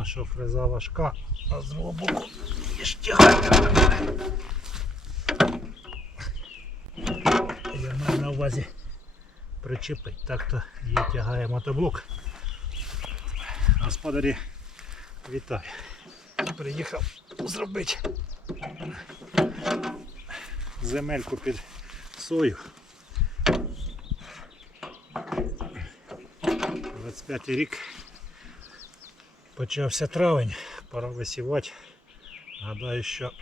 Видно, що фреза важка, а з боку і ж тягає. Я маю на увазі причепить. Так-то її тягає мотоблок. Господарі, вітаю. Приїхав зробити земельку під сою. 25 рік. Почався травень, пора висівати. Гадаю, що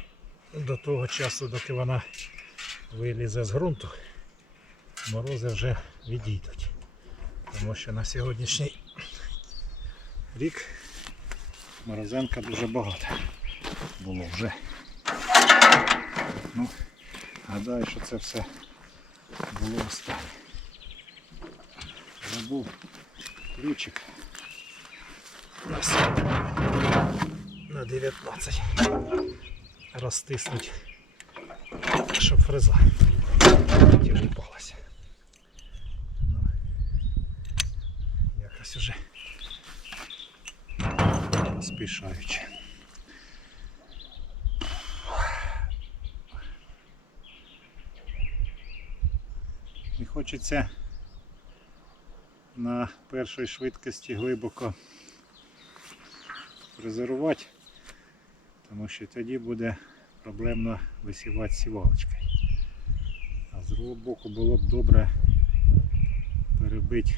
до того часу, доки вона вилізе з ґрунту, морози вже відійдуть. Тому що на сьогоднішній рік морозенка дуже багато було вже. Ну, гадаю, що це все було останнє. Забув ключик на сьогодні на 19 розтиснуть, щоб фреза не випалася. Ну, якось уже поспішаючи. І хочеться на першій швидкості глибоко фрезерувати, тому що тоді буде проблемно висівати сівалочкою. А з другого боку було б добре перебити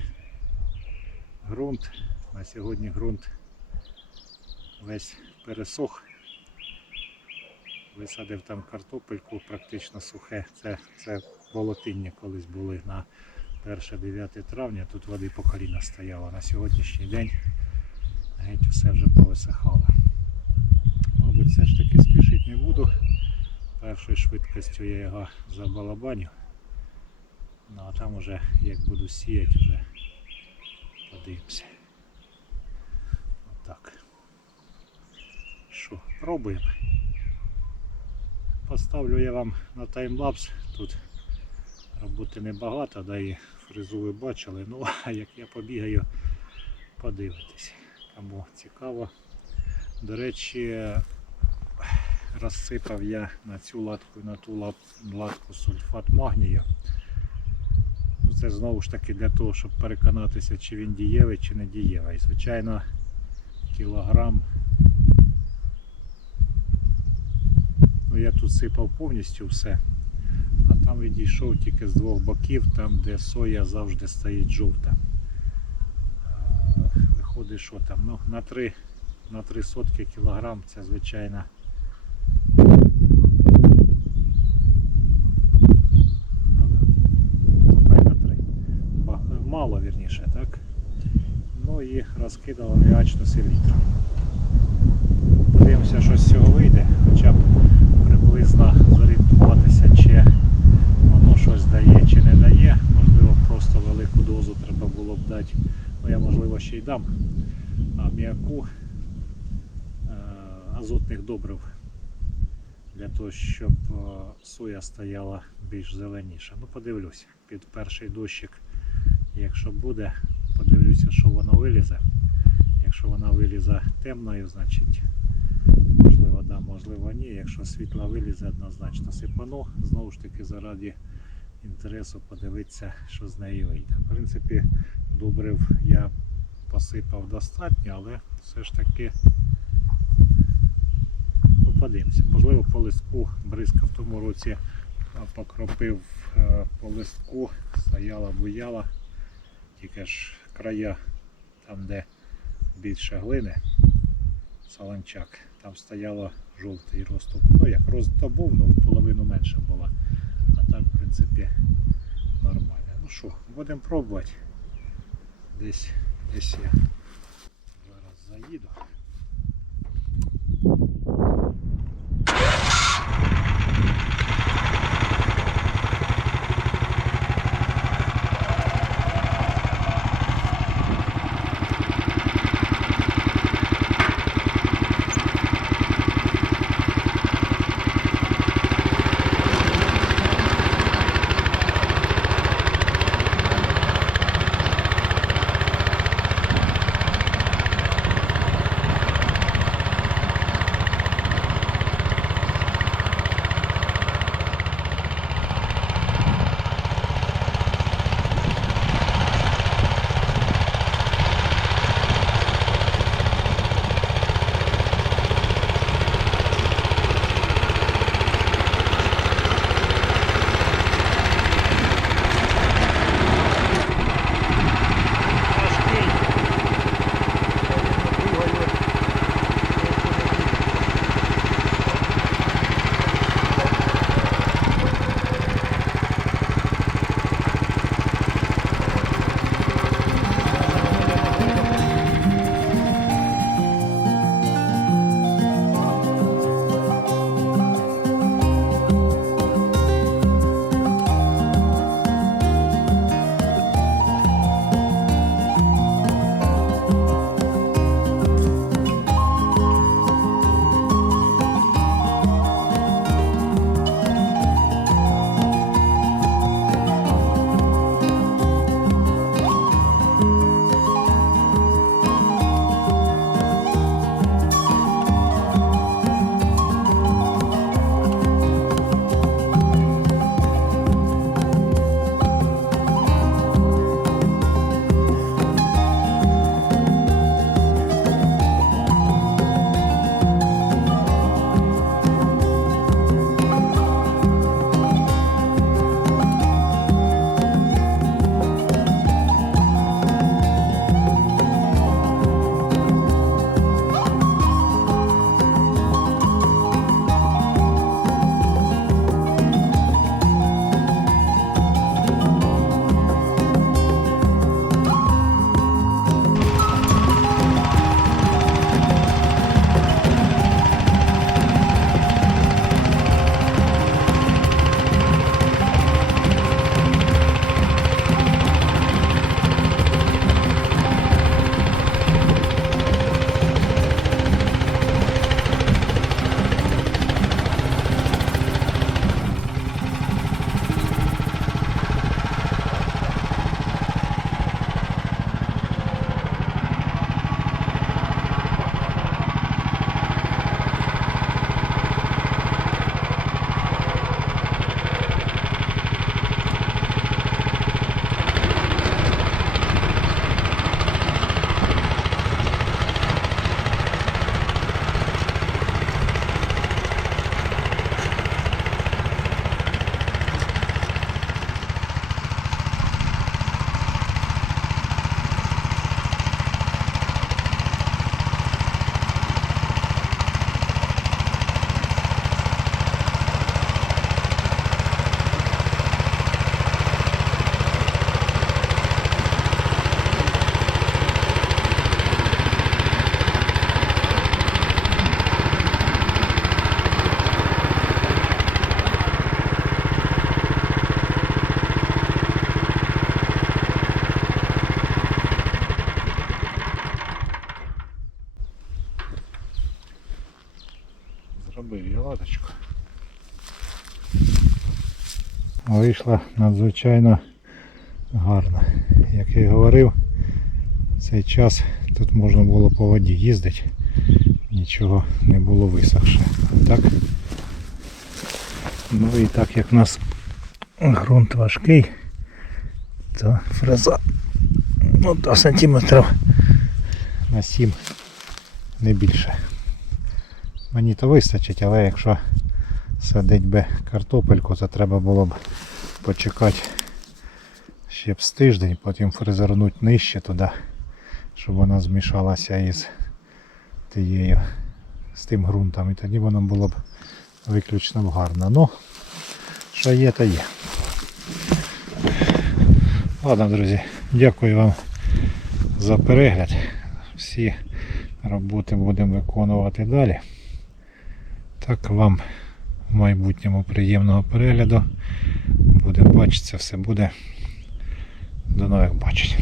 ґрунт. На сьогодні ґрунт весь пересох. Висадив там картопельку практично сухе. Це, це болотиння колись були на 1-9 травня. Тут води по коліна стояло. На сьогоднішній день геть все вже повисихало. Мабуть, все ж таки спішити не буду. Першою швидкістю я його забалабаню. Ну а там уже як буду сіяти, вже подивимося. Отак. Що, пробуємо. Поставлю я вам на таймлапс. Тут роботи небагато, да і фрезу ви бачили. Ну, а як я побігаю, подивитесь. Кому цікаво. До речі, розсипав я на цю латку і на ту латку сульфат магнію. Це знову ж таки для того, щоб переконатися, чи він дієвий, чи не дієвий. Звичайно, кілограм. Ну, я тут сипав повністю все, а там відійшов тільки з двох боків, там де соя завжди стоїть жовта. Виходить, що там? Ну, на 3, на 3 сотки кілограм це звичайно. Ну, да. На 3. Мало вірніше, так? Ну і розкидало м'ячну селітру. Подивимося, що з цього вийде, хоча б приблизно зорієнтуватися, чи воно щось дає, чи не дає. Можливо, просто велику дозу треба було б дати. Ну я можливо ще й дам аміаку е, азотних добрив для того, щоб е, соя стояла більш зеленіша. Ну подивлюся, під перший дощик, якщо буде, подивлюся, що воно вилізе. Якщо вона вилізе темною, значить можливо да, можливо ні. Якщо світла вилізе, однозначно сипану. Знову ж таки, заради інтересу подивитися, що з неї вийде. В принципі, добрив я посипав достатньо, але все ж таки ну, подивимося. Можливо, по листку бризка в тому році покропив е, по листку, стояла, буяла, тільки ж края там, де більше глини, саланчак, там стояло жовтий розтоп. Ну як розтоп був, але в половину менше була. А так, в принципі, нормально. Ну що, будемо пробувати. Десь, десь я зараз заїду. Зробив я латочку. Вийшла надзвичайно гарно. Як я і говорив, цей час тут можна було по воді їздити, нічого не було висохше. Так? Ну і так як у нас ґрунт важкий, то фреза ну, до сантиметрів на 7 не більше. Мені то вистачить, але якщо садить би картопельку, то треба було б почекати ще б з тиждень, потім фрезернуть нижче туди, щоб вона змішалася із тією, з тим ґрунтом. І тоді воно було б виключно гарно. Ну, що є, то є. Ладно, друзі, дякую вам за перегляд. Всі роботи будемо виконувати далі. Так вам в майбутньому приємного перегляду. Будемо бачитися, все буде. До нових бачень.